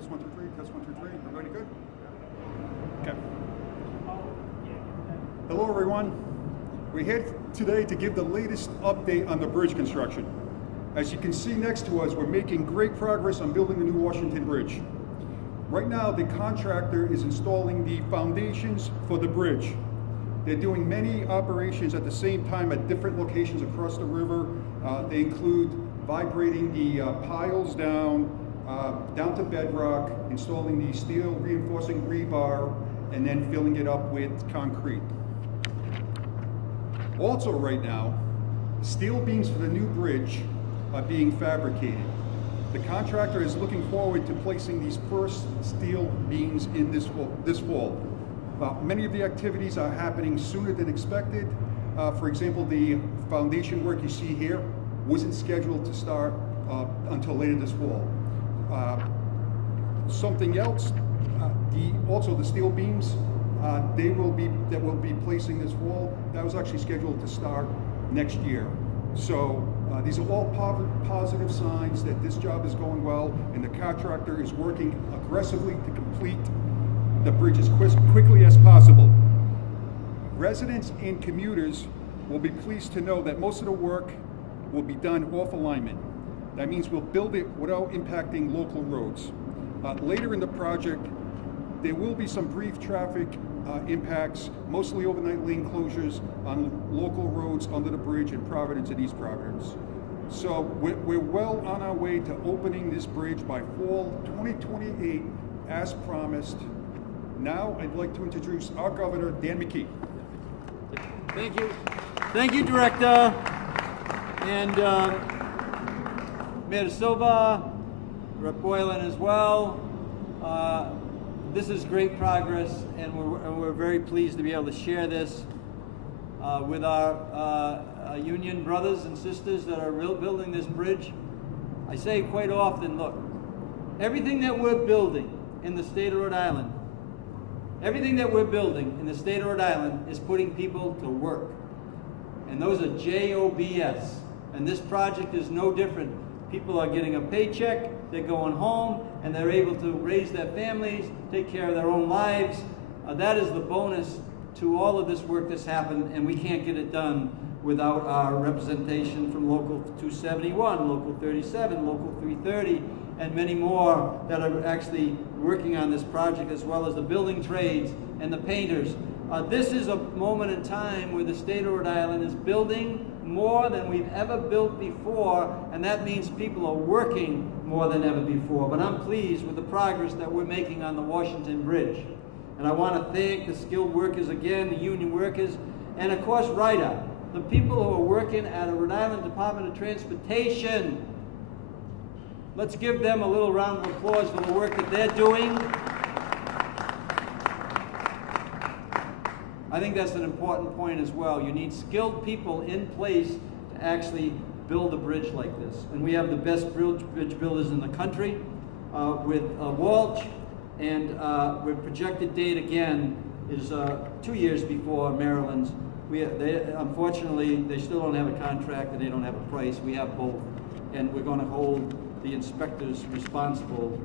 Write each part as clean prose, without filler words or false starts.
Test 1, 2, 3. Test 1, 2, 3. Everybody good? Okay. Hello, everyone. We're here today to give the latest update on the bridge construction. As you can see next to us, we're making great progress on building the new Washington Bridge. Right now, the contractor is installing the foundations for the bridge. They're doing many operations at the same time at different locations across the river. They include vibrating the piles down to bedrock, installing the steel reinforcing rebar, and then filling it up with concrete. Also right now, steel beams for the new bridge are being fabricated. The contractor is looking forward to placing these first steel beams in this fall. Many of the activities are happening sooner than expected. For example, the foundation work you see here wasn't scheduled to start until later this fall. Something else, also the steel beams that will be placing this fall, that was actually scheduled to start next year. So these are all positive signs that this job is going well, and the contractor is working aggressively to complete the bridge as quickly as possible. Residents and commuters will be pleased to know that most of the work will be done off alignment. That means we'll build it without impacting local roads. Later in the project, there will be some brief traffic impacts, mostly overnight lane closures on local roads under the bridge in Providence and East Providence. So we're well on our way to opening this bridge by fall 2028 as promised. Now I'd like to introduce our governor, Dan McKee. Thank you. Thank you, Director. And Mayor Silva, Rep. Boylan as well. This is great progress, and we're very pleased to be able to share this with our union brothers and sisters that are building this bridge. I say quite often, look, everything that we're building in the state of Rhode Island, is putting people to work. And those are JOBS. And this project is no different. People are getting a paycheck, they're going home, and they're able to raise their families, take care of their own lives. That is the bonus to all of this work that's happened, and we can't get it done without our representation from Local 271, Local 37, Local 330, and many more that are actually working on this project, as well as the building trades and the painters. This is a moment in time where the state of Rhode Island is building more than we've ever built before, and that means people are working more than ever before. But I'm pleased with the progress that we're making on the Washington Bridge. And I want to thank the skilled workers again, the union workers, and of course RIDOT, the people who are working at the Rhode Island Department of Transportation. Let's give them a little round of applause for the work that they're doing. I think that's an important point as well. You need skilled people in place to actually build a bridge like this. And we have the best bridge builders in the country with Walsh, and our projected date again is 2 years before Maryland's. Unfortunately, they still don't have a contract and they don't have a price. We have both. And we're going to hold the inspectors responsible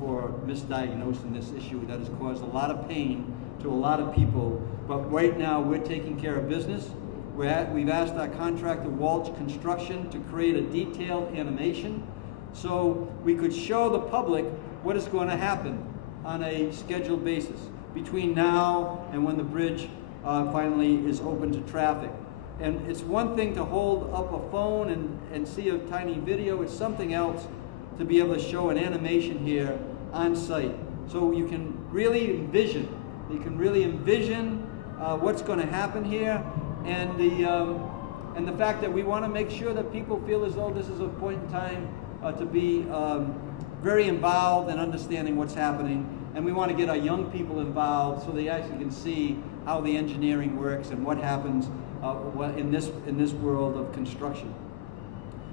for misdiagnosing this issue that has caused a lot of pain to a lot of people. But right now, we're taking care of business. We've asked our contractor, Walsh Construction, to create a detailed animation so we could show the public what is going to happen on a scheduled basis between now and when the bridge finally is open to traffic. And it's one thing to hold up a phone and see a tiny video. It's something else to be able to show an animation here on site. So you can really envision what's going to happen here, and the fact that we want to make sure that people feel as though this is a point in time to be very involved and understanding what's happening. And we want to get our young people involved so they actually can see how the engineering works and what happens in this world of construction.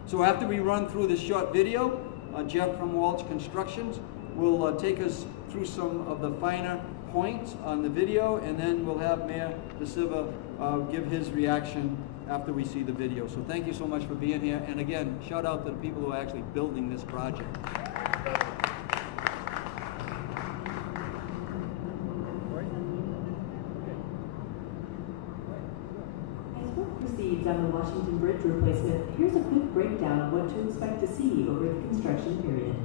So after we run through this short video, Jeff from Walsh Constructions will take us through some of the finer points on the video, and then we'll have Mayor DeSilva give his reaction after we see the video. So thank you so much for being here, and again, shout out to the people who are actually building this project. on the Washington Bridge replacement, here's a quick breakdown of what to expect to see over the construction period.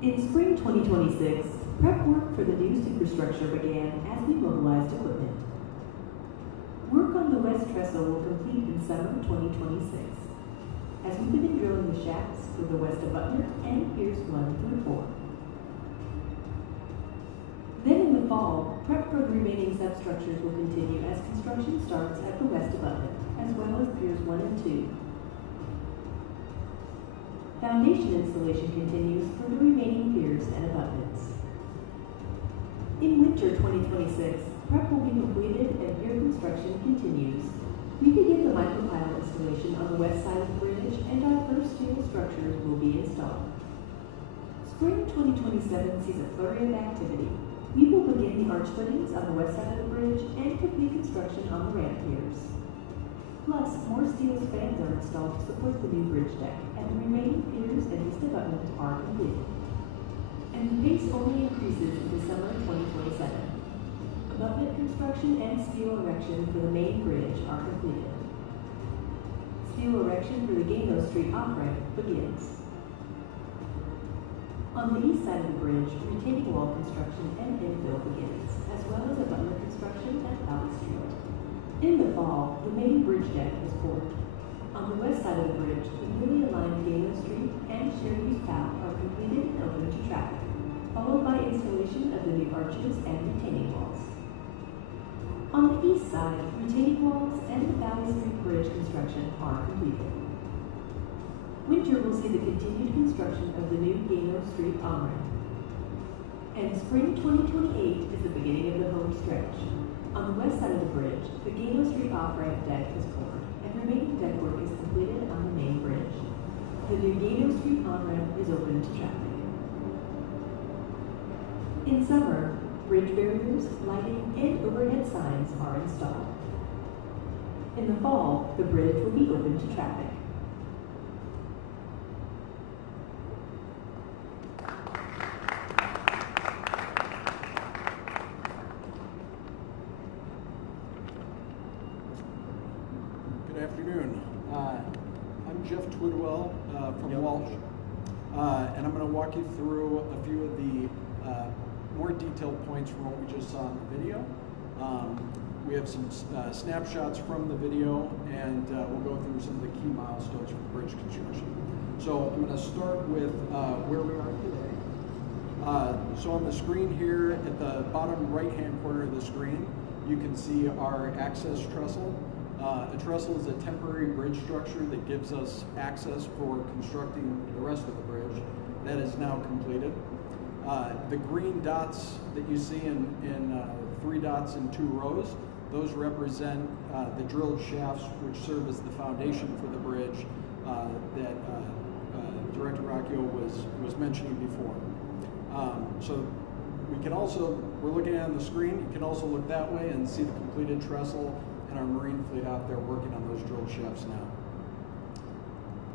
In spring 2026, prep work for the new superstructure began as we mobilized equipment. Work on the west trestle will complete in summer 2026, as we begin drilling the shafts for the west abutment and piers 1 through 4. Then in the fall, prep for the remaining substructures will continue as construction starts at the west abutment, as well as piers 1 and 2. Foundation installation continues for the remaining piers and abutments. In winter 2026, prep will be completed and pier construction continues. We begin the micropile installation on the west side of the bridge, and our first steel structures will be installed. Spring 2027 sees a flurry of activity. We will begin the arch footings on the west side of the bridge and complete construction on the ramp piers. Plus, more steel spans are installed to support the new bridge deck, and the remaining piers and east abutment are completed. And the pace only increases into summer 2027. Abutment construction and steel erection for the main bridge are completed. Steel erection for the Gano Street off-ramp begins. On the east side of the bridge, retaining wall construction and infill begins, as well as abutment construction at Valley Street. In the fall, the main bridge deck is poured. On the west side of the bridge, the newly aligned Gano Street and shared use path are completed and open to traffic, followed by installation of the new arches and retaining walls. On the east side, retaining walls and the Valley Street Bridge construction are completed. Winter will see the continued construction of the new Gano Street on-ramp. And spring 2028 is the beginning of the home stretch. On the west side of the bridge, the Gano Street off-ramp deck is poured, and remaining deck work is completed on the main bridge. The new Gano Street on-ramp is open to traffic. In summer, bridge barriers, lighting, and overhead signs are installed. In the fall, the bridge will be open to traffic. Good afternoon. I'm Jeff Twidwell from Walsh, and I'm going to walk you through a few of the more detailed points from what we just saw in the video. We have some snapshots from the video, and we'll go through some of the key milestones for bridge construction. So I'm going to start with where we are today. So on the screen here, at the bottom right-hand corner of the screen, you can see our access trestle. A trestle is a temporary bridge structure that gives us access for constructing the rest of the bridge. That is now completed. The green dots that you see in 3 dots in 2 rows, those represent the drilled shafts which serve as the foundation for the bridge that Director Rocchio was mentioning before. So we can also, we're looking at it on the screen, you can also look that way and see the completed trestle and our marine fleet out there working on those drilled shafts now.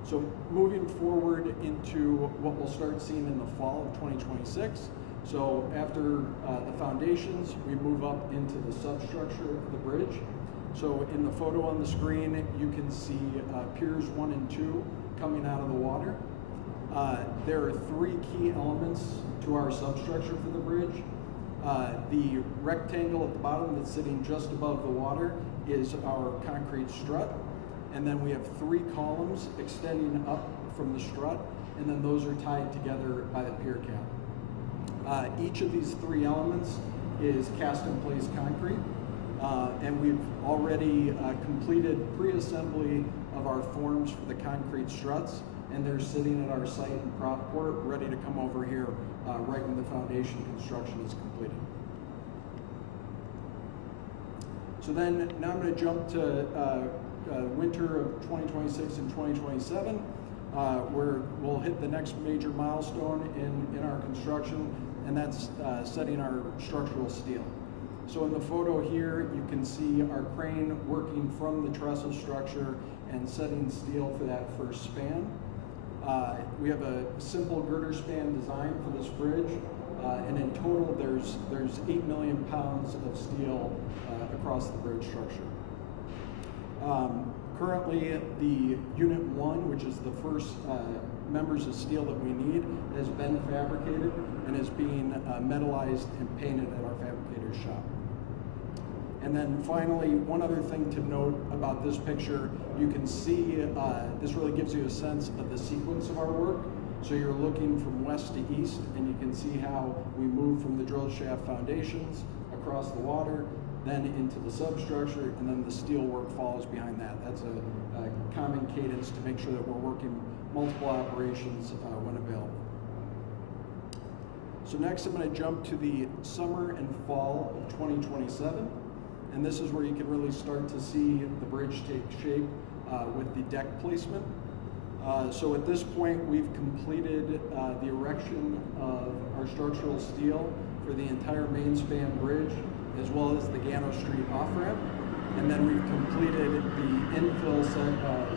So moving forward into what we'll start seeing in the fall of 2026. So after the foundations, we move up into the substructure of the bridge. So in the photo on the screen, you can see piers 1 and 2 coming out of the water. There are 3 key elements to our substructure for the bridge. The rectangle at the bottom that's sitting just above the water is our concrete strut. And then we have 3 columns extending up from the strut, and then those are tied together by the pier cap. Each of these 3 elements is cast in place concrete, and we've already completed pre-assembly of our forms for the concrete struts, and they're sitting at our site in Propport, ready to come over here right when the foundation construction is completed. So then, now I'm going to jump to winter of 2026 and 2027, where we'll hit the next major milestone in our construction, and that's setting our structural steel. So in the photo here, you can see our crane working from the trestle structure and setting steel for that first span. We have a simple girder span design for this bridge, and in total there's 8 million pounds of steel across the bridge structure. Currently, the Unit 1, which is the first members of steel that we need, has been fabricated and is being metallized and painted at our fabricator's shop. And then finally, one other thing to note about this picture, you can see this really gives you a sense of the sequence of our work. So you're looking from west to east, and you can see how we move from the drill shaft foundations across the water, then into the substructure, and then the steel work follows behind that. That's a common cadence to make sure that we're working multiple operations when available. So next I'm going to jump to the summer and fall of 2027. And this is where you can really start to see the bridge take shape with the deck placement. So at this point, we've completed the erection of our structural steel for the entire main span bridge, as well as the Gano Street off-ramp. And then we've completed the infill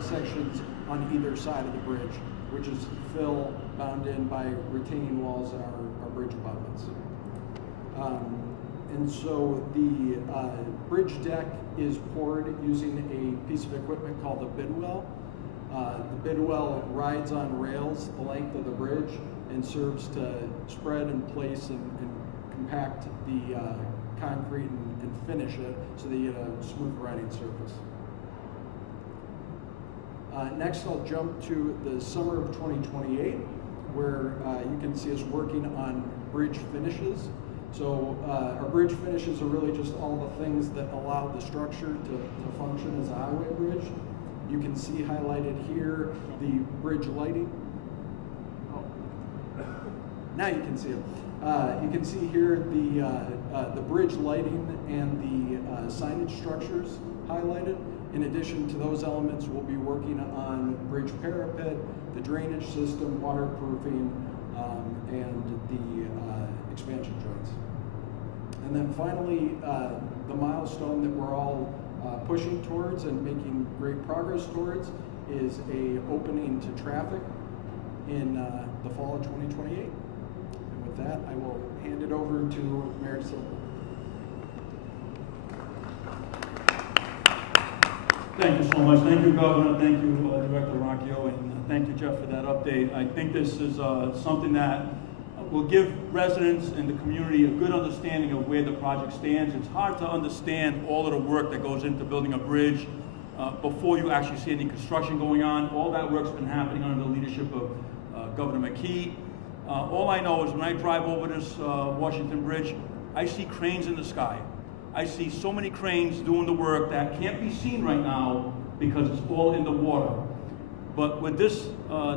sections on either side of the bridge, which is fill bound in by retaining walls in our bridge abutments. And so the bridge deck is poured using a piece of equipment called the bid well. The bid well rides on rails the length of the bridge and serves to spread and place and compact the concrete and finish it so that you get a smooth riding surface. Next, I'll jump to the summer of 2028, where you can see us working on bridge finishes. So our bridge finishes are really just all the things that allow the structure to function as a highway bridge. You can see highlighted here the bridge lighting. Oh. Now you can see it. You can see here the bridge lighting and the signage structures highlighted. In addition to those elements, we'll be working on bridge parapet, the drainage system, waterproofing, and the expansion joints. And then finally, the milestone that we're all pushing towards and making great progress towards is a opening to traffic in the fall of 2028. And with that, I will hand it over to Mayor Silva. Thank you so much. Thank you, Governor. Thank you, Director Rocchio, and thank you, Jeff, for that update. I think this is something that will give residents and the community a good understanding of where the project stands. It's hard to understand all of the work that goes into building a bridge before you actually see any construction going on. All that work's been happening under the leadership of Governor McKee. All I know is when I drive over this Washington Bridge, I see cranes in the sky. I see so many cranes doing the work that can't be seen right now because it's all in the water. But with this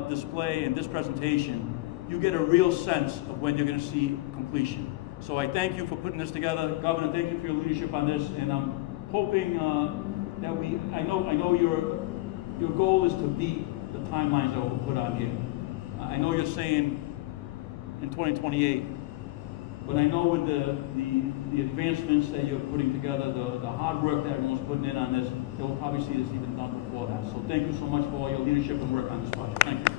display and this presentation, you get a real sense of when you're going to see completion. So I thank you for putting this together. Governor, thank you for your leadership on this, and I'm hoping that I know your goal is to beat the timelines that were put on here. I know you're saying in 2028, but I know with the advancements that you're putting together, the hard work that everyone's putting in on this, they will probably see this even done before that. So thank you so much for all your leadership and work on this project. Thank you.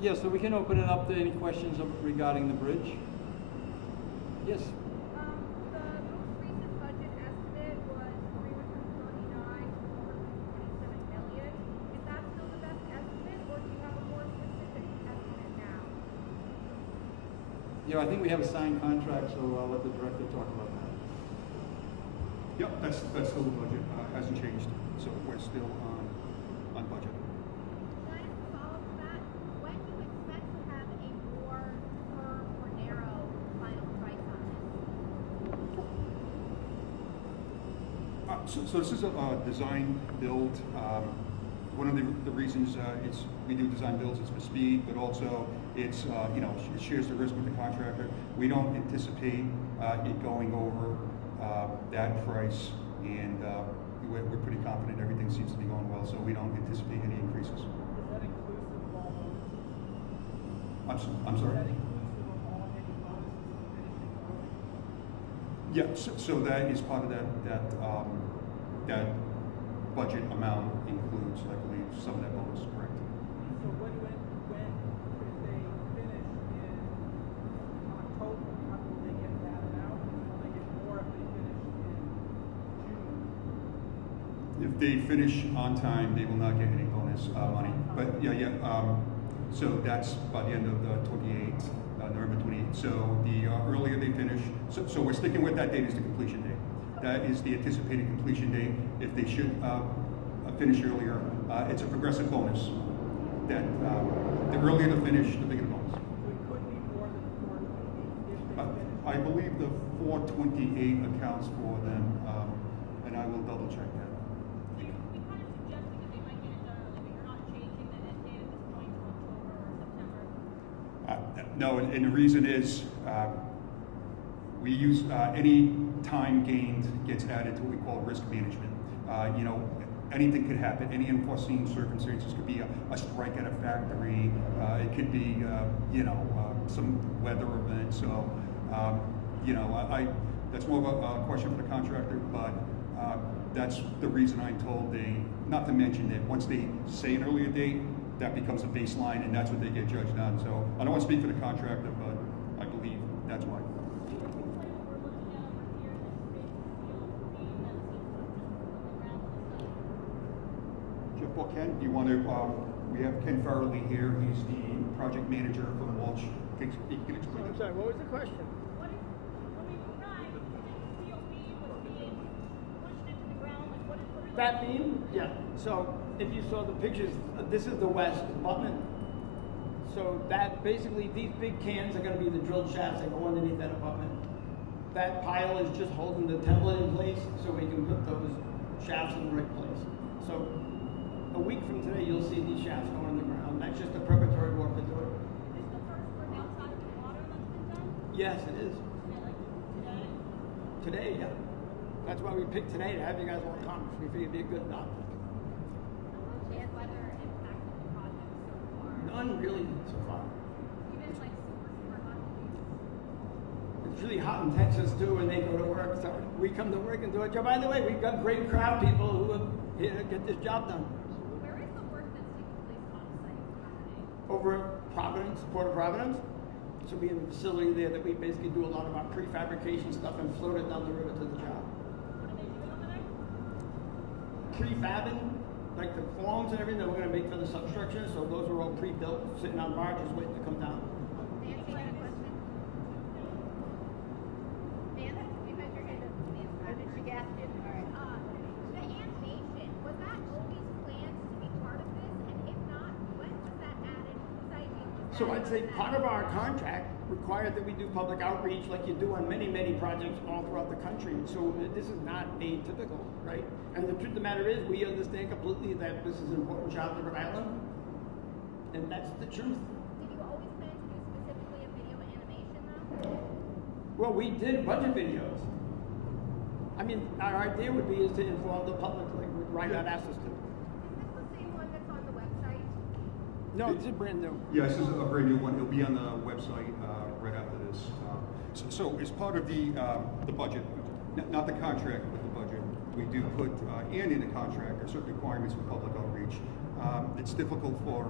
Yeah, so we can open it up to any questions regarding the bridge. Yes. The most recent budget estimate was $339 to $427 million. Is that still the best estimate, or do you have a more specific estimate now? Yeah, I think we have a signed contract, so I'll let the director talk about that. Yep, that's still the budget. Hasn't changed, so we're still on budget. Can I ask a follow-up to that? When do you expect to have a more firm or narrow final price on this? So this is a design build. One of the reasons we do design builds is for speed, but also it's it shares the risk with the contractor. We don't anticipate it going over that price, and we're pretty confident everything seems to be going well, so we don't anticipate any increases. Is that inclusive of all bonuses? I'm sorry? Is that inclusive of all any bonuses for finishing early? Yeah, so that is part of that budget amount includes, I believe, some of that bonus, correct? So when if they finish If they finish on time, they will not get any bonus money. But so that's by the end of the 28th, November 28th. So the earlier they finish, so we're sticking with that date as the completion date. That is the anticipated completion date. If they should finish earlier, it's a progressive bonus. That the earlier to finish, the bigger the bonus. So it could be more than 428 if they finish. I believe the 428 accounts for them, and I will double check that. We kind of suggested that they might get it done early, but you're not changing the end date at this point to October or September? No, and the reason is we use any time gained gets added to what we call risk management. Anything could happen. Any unforeseen circumstances could be a strike at a factory. It could be some weather event. So that's more of a question for the contractor, but that's the reason I'm told not to mention that once they say an earlier date, that becomes a baseline, and that's what they get judged on. So I don't want to speak for the contractor, but I believe that's why. Well, Ken, do you want to? We have Ken Farrelly here. He's the project manager from Walsh. He can explain I'm it. sorry, what was the question? What if, when we arrived, the steel beam was being pushed into the ground, like what are That beam? Yeah. So if you saw the pictures, this is the west abutment. So that basically, these big cans are going to be the drill shafts that go underneath that abutment. That pile is just holding the template in place so we can put those shafts in the right place. So a week from today, you'll see these shafts going in the ground. That's just a preparatory work to do it. Is this the first work outside of the water that's been done? Yes, it is. Yeah, like today? Today, yeah. That's why we picked today to have you guys all come. We figured it'd be a good knock. Bad weather impacted the project so far. None really so far. Even like super hot. It's really hot in Texas too when they go to work. So we come to work and do it. By the way, we've got great crowd people who are here to get this job done. Where is the work that's taking place on site happening? Over at Providence, Port of Providence. So we have a facility there that we basically do a lot of our prefabrication stuff and float it down the river to the job. What are they doing over there? Prefabbing, like the forms and everything that we're going to make for the substructure. So those are all pre-built, sitting on barges waiting to come down. Nancy, you have a question? Anna, you had your hand up. How did she get it? All right. The animation, was that always planned to be part of this? And if not, when was that added? Whose idea was So that? I'd say part of our contract required that we do public outreach like you do on many, many projects all throughout the country. So this is not atypical, right? And the truth of the matter is, we understand completely that this is an important job to Rhode Island, and that's the truth. Did you always plan to do specifically a video animation though? Well, we did a bunch of videos. I mean, our idea would be is to inform the public like RIDOT asked us to. Is this the same one that's on the website? No, this is brand new. Yeah, this is a brand new one. It'll be on the website right after this. So as part of the budget, not the contract, but the budget, we do put, and in the contract, are certain requirements for public outreach. It's difficult for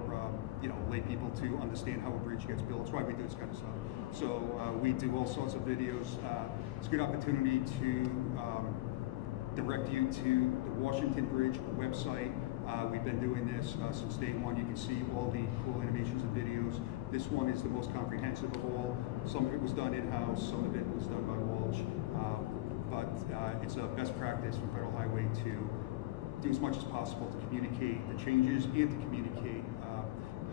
lay people to understand how a bridge gets built. That's why we do this kind of stuff. So we do all sorts of videos. It's a good opportunity to direct you to the Washington Bridge website. We've been doing this since day one. You can see all the cool animations and videos. This one is the most comprehensive of all. Some of it was done in-house, some of it was done by Walsh. But it's a best practice for Federal Highway to do as much as possible to communicate the changes and to communicate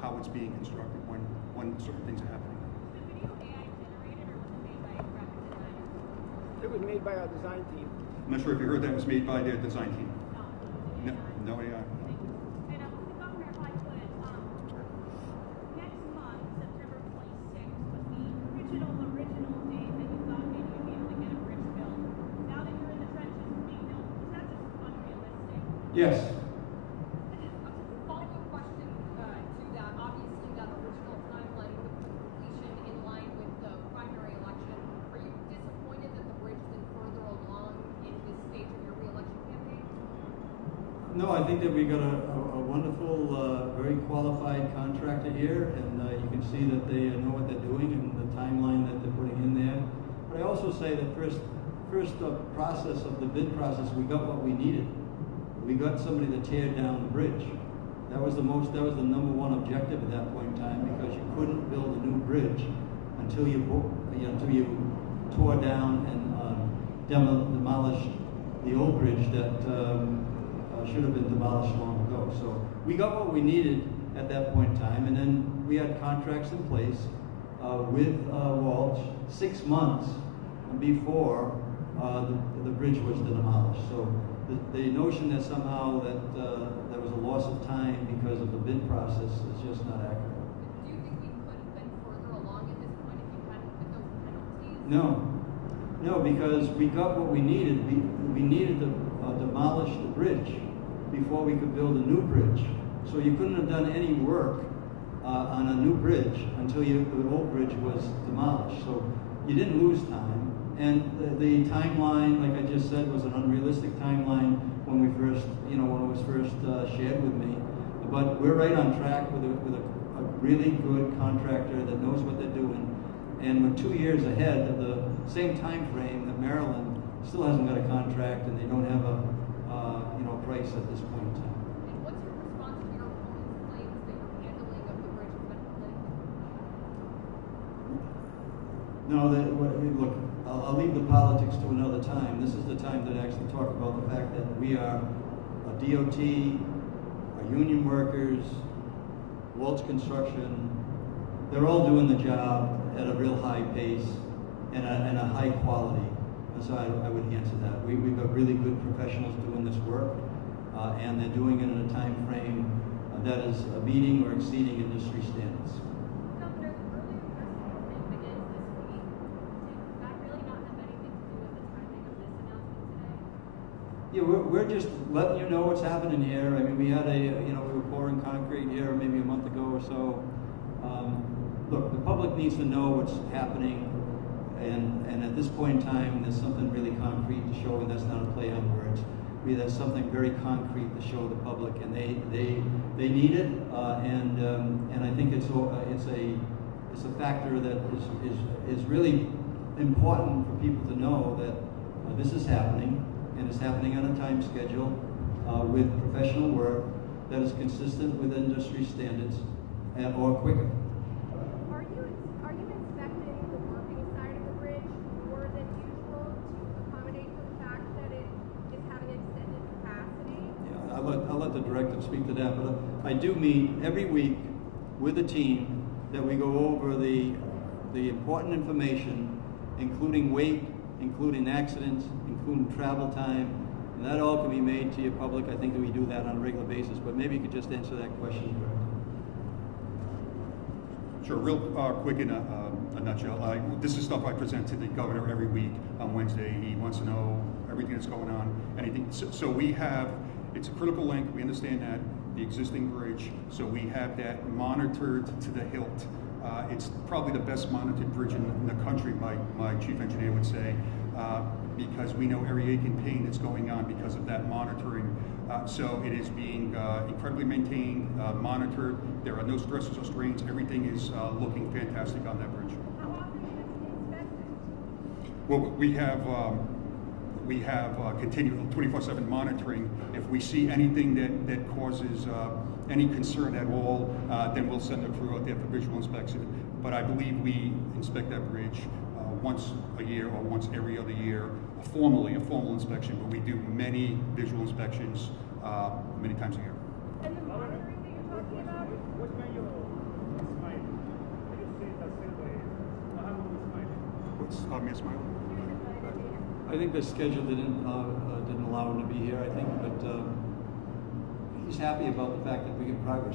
how it's being constructed when certain things are happening. Was the video AI generated or was it made by a graphic designer? It was made by our design team. I'm not sure if you heard that. It was made by their design team. No AI. And the governor, if I could, next month, September 26th, was the original date that you thought maybe you'd be able to get a bridge built. Now that you're in the trenches and being built, is that just unrealistic? Yes. Follow-up question to that, obviously that original timeline with the completion in line with the primary election. Are you disappointed that the bridge isn't further along in this stage of your re-election campaign? No, I think that we got a wonderful, very qualified contractor here, and you can see that they know what they're doing and the timeline that they're putting in there. But I also say that first process of the bid process, we got what we needed. We got somebody to tear down the bridge. That was the number one objective at that point in time, because you couldn't build a new bridge until you tore down and demolished the old bridge that should have been demolished long ago. So we got what we needed at that point in time, and then we had contracts in place with Walsh 6 months before the bridge was demolished. So the notion that somehow that there was a loss of time because of the bid process is just not accurate. Do you think we could have been further along at this point if you hadn't put those penalties? No, because we got what we needed. We needed to demolish the bridge before we could build a new bridge. So you couldn't have done any work on a new bridge until the old bridge was demolished. So you didn't lose time. And the timeline, like I just said, was an unrealistic timeline when it was first shared with me. But we're right on track with a really good contractor that knows what they're doing. And we're 2 years ahead of the same time frame that Maryland still hasn't got a contract, and they don't have a price at this point in time. And what's your response to your opponent's claims that your handling of the bridge has been political? No, look, I'll leave the politics to another time. This is the time to actually talk about the fact that we are a DOT, our union workers, Waltz Construction, they're all doing the job at a real high pace and a high quality. And so I would answer that. We've got really good professionals doing this work, and they're doing it in a time frame that is meeting or exceeding industry standards. Governor, the earlier press conference begins this week. Does that really not have anything to do with the timing of this announcement today? Yeah, we're just letting you know what's happening here. I mean, we had we were pouring concrete here maybe a month ago or so. Look, the public needs to know what's happening, and at this point in time, there's something really concrete to show, and that's not a play on words. There's something very concrete to show the public, and they need it, and I think it's a factor that is really important for people to know that this is happening, and it's happening on a time schedule with professional work that is consistent with industry standards or quicker. Are you inspecting the working side of the bridge more than usual to accommodate for the fact that it is having extended capacity? Yeah, I'll let the director speak to that, but I do meet every week with a team that we go over the important information, including weight, including accidents, including travel time, and that all can be made to your public. I think that we do that on a regular basis, but maybe you could just answer that question, Director. Sure, real quick in a nutshell. This is stuff I present to the governor every week on Wednesday. He wants to know everything that's going on, anything. So we have, it's a critical link, we understand that, the existing bridge, so we have that monitored to the hilt. It's probably the best monitored bridge in the country, my chief engineer would say, because we know every ache and pain that's going on because of that monitoring. So it is being incredibly maintained, monitored. There are no stresses or strains. Everything is looking fantastic on that bridge. How often do you inspect it? Well, we have continual 24/7 monitoring. If we see anything that causes any concern at all, then we'll send a crew out there for visual inspection. But I believe we inspect that bridge once a year or once every other year, a formal inspection, but we do many visual inspections many times a year. And the monitoring that you're talking about? What's me smiling? I think the schedule didn't allow him to be here, I think, but he's happy about the fact that we get progress.